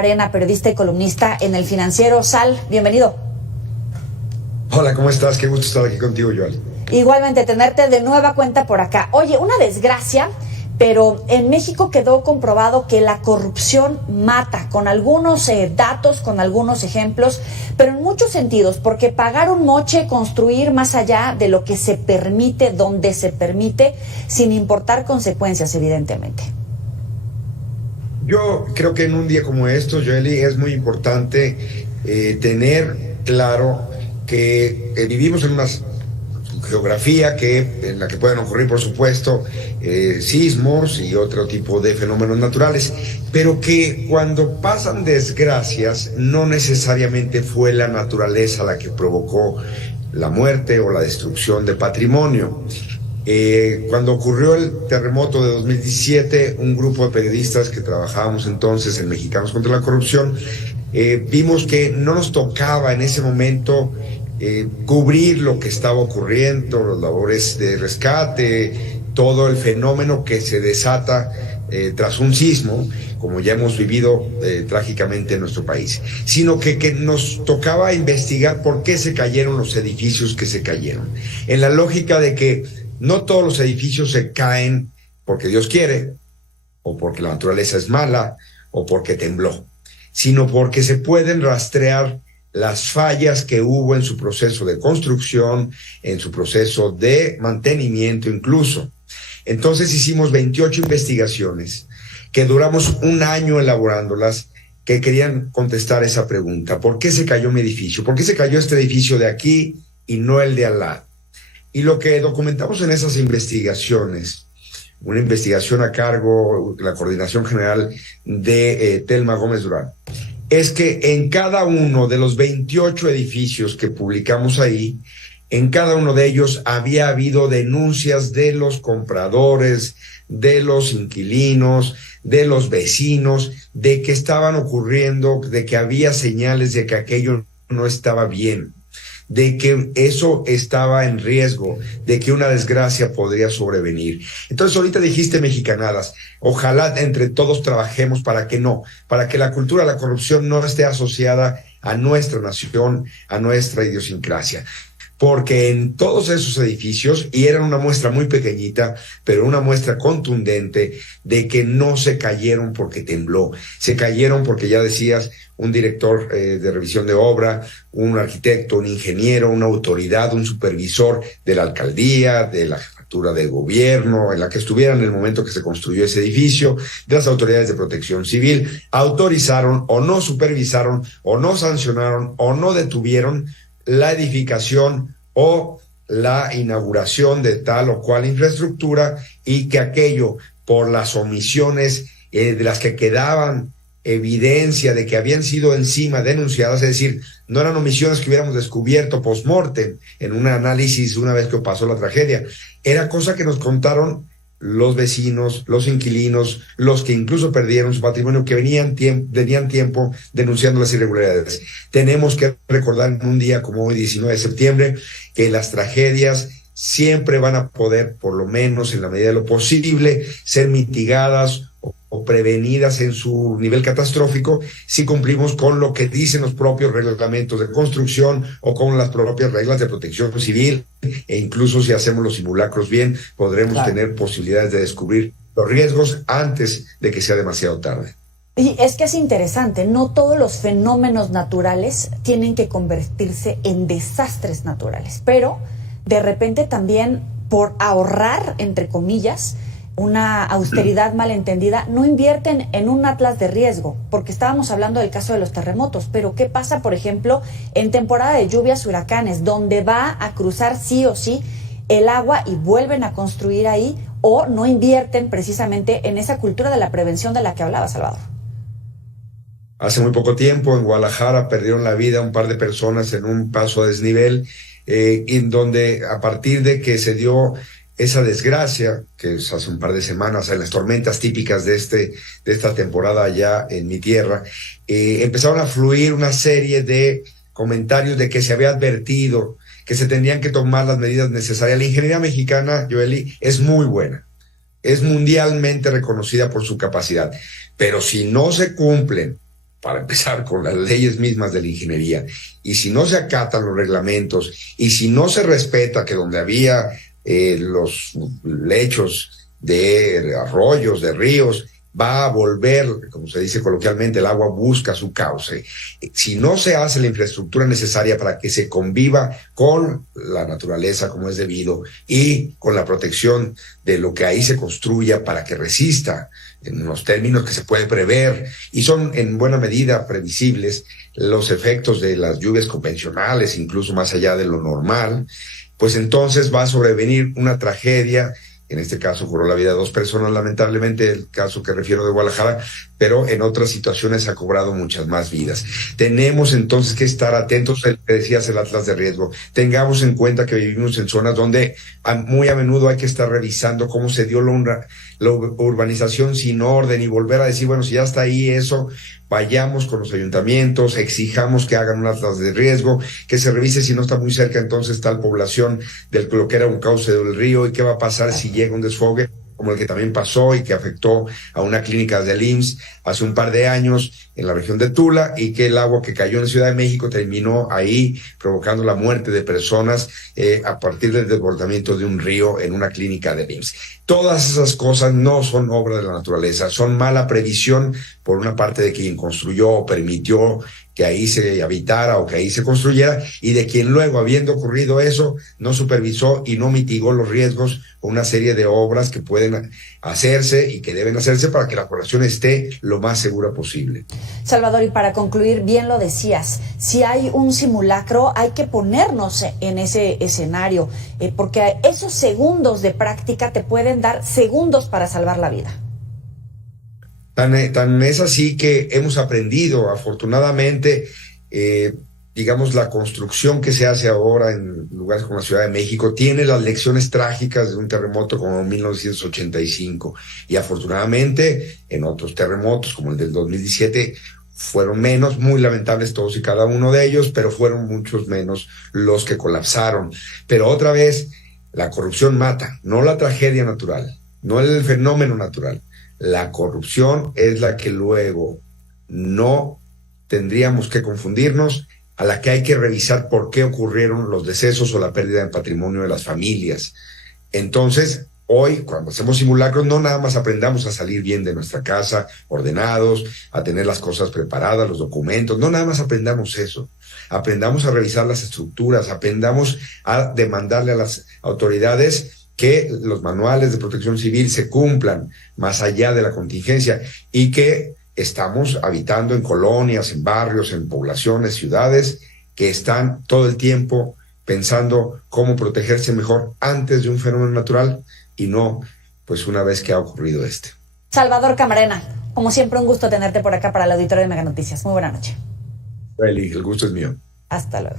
Arena, periodista y columnista en El Financiero. Sal, bienvenido. Hola, ¿cómo estás? Qué gusto estar aquí contigo, Joel. Igualmente, tenerte de nueva cuenta por acá. Oye, una desgracia, pero en México quedó comprobado que la corrupción mata, con algunos datos, con algunos ejemplos, pero en muchos sentidos, porque pagar un moche, construir más allá de lo que se permite, donde se permite, sin importar consecuencias, evidentemente. Yo creo que en un día como estos, Joely, es muy importante tener claro que vivimos en una geografía en la que pueden ocurrir, por supuesto, sismos y otro tipo de fenómenos naturales, pero que cuando pasan desgracias no necesariamente fue la naturaleza la que provocó la muerte o la destrucción de patrimonio. Cuando ocurrió el terremoto de 2017, un grupo de periodistas que trabajábamos entonces en Mexicanos contra la Corrupción, vimos que no nos tocaba en ese momento cubrir lo que estaba ocurriendo, las labores de rescate, todo el fenómeno que se desata tras un sismo, como ya hemos vivido trágicamente en nuestro país, sino que nos tocaba investigar por qué se cayeron los edificios que se cayeron, en la lógica de que no todos los edificios se caen porque Dios quiere, o porque la naturaleza es mala, o porque tembló, sino porque se pueden rastrear las fallas que hubo en su proceso de construcción, en su proceso de mantenimiento incluso. Entonces hicimos 28 investigaciones que duramos un año elaborándolas, que querían contestar esa pregunta: ¿por qué se cayó mi edificio? ¿Por qué se cayó este edificio de aquí y no el de al lado? Y lo que documentamos en esas investigaciones, una investigación a cargo de la Coordinación General de Telma Gómez Durán, es que en cada uno de los 28 edificios que publicamos ahí, en cada uno de ellos había habido denuncias de los compradores, de los inquilinos, de los vecinos, de que estaban ocurriendo, de que había señales de que aquello no estaba bien, de que eso estaba en riesgo, de que una desgracia podría sobrevenir. Entonces ahorita dijiste mexicanadas, ojalá entre todos trabajemos para que la cultura de la corrupción no esté asociada a nuestra nación, a nuestra idiosincrasia. Porque en todos esos edificios, y eran una muestra muy pequeñita, pero una muestra contundente de que no se cayeron porque tembló, se cayeron porque, ya decías, un director de revisión de obra, un arquitecto, un ingeniero, una autoridad, un supervisor de la alcaldía, de la jefatura de gobierno, en la que estuvieran en el momento que se construyó ese edificio, de las autoridades de protección civil, autorizaron o no supervisaron o no sancionaron o no detuvieron la edificación o la inauguración de tal o cual infraestructura, y que aquello, por las omisiones de las que quedaban evidencia de que habían sido encima denunciadas, es decir, no eran omisiones que hubiéramos descubierto post-mortem en un análisis una vez que pasó la tragedia, era cosa que nos contaron los vecinos, los inquilinos, los que incluso perdieron su patrimonio, que tenían tiempo denunciando las irregularidades. Tenemos que recordar en un día como hoy, 19 de septiembre, que las tragedias siempre van a poder, por lo menos en la medida de lo posible, ser mitigadas o prevenidas en su nivel catastrófico si cumplimos con lo que dicen los propios reglamentos de construcción o con las propias reglas de protección civil, e incluso si hacemos los simulacros bien, podremos tener posibilidades de descubrir los riesgos antes de que sea demasiado tarde. Y es que es interesante, no todos los fenómenos naturales tienen que convertirse en desastres naturales, pero de repente también, por ahorrar, entre comillas, una austeridad malentendida, no invierten en un atlas de riesgo, porque estábamos hablando del caso de los terremotos, pero ¿qué pasa, por ejemplo, en temporada de lluvias, huracanes, donde va a cruzar sí o sí el agua y vuelven a construir ahí, o no invierten precisamente en esa cultura de la prevención de la que hablaba Salvador? Hace muy poco tiempo en Guadalajara perdieron la vida un par de personas en un paso a desnivel, en donde a partir de que se dio esa desgracia, que es hace un par de semanas, en las tormentas típicas de esta temporada allá en mi tierra, empezaron a fluir una serie de comentarios de que se había advertido que se tenían que tomar las medidas necesarias. La ingeniería mexicana, Joely, es muy buena, es mundialmente reconocida por su capacidad, pero si no se cumplen para empezar, con las leyes mismas de la ingeniería. Y si no se acatan los reglamentos y si no se respeta que donde había los lechos de arroyos, de ríos, va a volver, como se dice coloquialmente, el agua busca su cauce. Si no se hace la infraestructura necesaria para que se conviva con la naturaleza como es debido y con la protección de lo que ahí se construya para que resista en los términos que se puede prever y son en buena medida previsibles los efectos de las lluvias convencionales, incluso más allá de lo normal, pues entonces va a sobrevenir una tragedia. En este caso cobró la vida de 2 personas, lamentablemente, el caso que refiero de Guadalajara, pero en otras situaciones ha cobrado muchas más vidas. Tenemos entonces que estar atentos, decías el Atlas de riesgo. Tengamos en cuenta que vivimos en zonas donde muy a menudo hay que estar revisando cómo se dio la urbanización sin orden y volver a decir, bueno, si ya está ahí eso, vayamos con los ayuntamientos, exijamos que hagan un atlas de riesgo, que se revise si no está muy cerca entonces tal población de lo que era un cauce del río y qué va a pasar si llega un desfogue como el que también pasó y que afectó a una clínica del IMSS hace un par de años en la región de Tula y que el agua que cayó en Ciudad de México terminó ahí provocando la muerte de personas a partir del desbordamiento de un río en una clínica del IMSS. Todas esas cosas no son obra de la naturaleza, son mala previsión por una parte de quien construyó o permitió que ahí se habitara o que ahí se construyera y de quien luego, habiendo ocurrido eso, no supervisó y no mitigó los riesgos o una serie de obras que pueden hacerse y que deben hacerse para que la población esté lo más segura posible. Salvador, y para concluir, bien lo decías, si hay un simulacro hay que ponernos en ese escenario, porque esos segundos de práctica te pueden dar segundos para salvar la vida. Tan es así que hemos aprendido, afortunadamente, digamos, la construcción que se hace ahora en lugares como la Ciudad de México tiene las lecciones trágicas de un terremoto como 1985 y afortunadamente en otros terremotos como el del 2017 fueron menos, muy lamentables todos y cada uno de ellos, pero fueron muchos menos los que colapsaron. Pero otra vez, la corrupción mata, no la tragedia natural, no el fenómeno natural. La corrupción es la que luego no tendríamos que confundirnos, a la que hay que revisar por qué ocurrieron los decesos o la pérdida de patrimonio de las familias. Entonces, hoy, cuando hacemos simulacros, no nada más aprendamos a salir bien de nuestra casa, ordenados, a tener las cosas preparadas, los documentos, no nada más aprendamos eso. Aprendamos a revisar las estructuras, aprendamos a demandarle a las autoridades que los manuales de protección civil se cumplan más allá de la contingencia y que estamos habitando en colonias, en barrios, en poblaciones, ciudades que están todo el tiempo pensando cómo protegerse mejor antes de un fenómeno natural y no pues una vez que ha ocurrido este. Salvador Camarena, como siempre un gusto tenerte por acá para el auditorio de Mega Noticias. Muy buena noche. El gusto es mío. Hasta luego.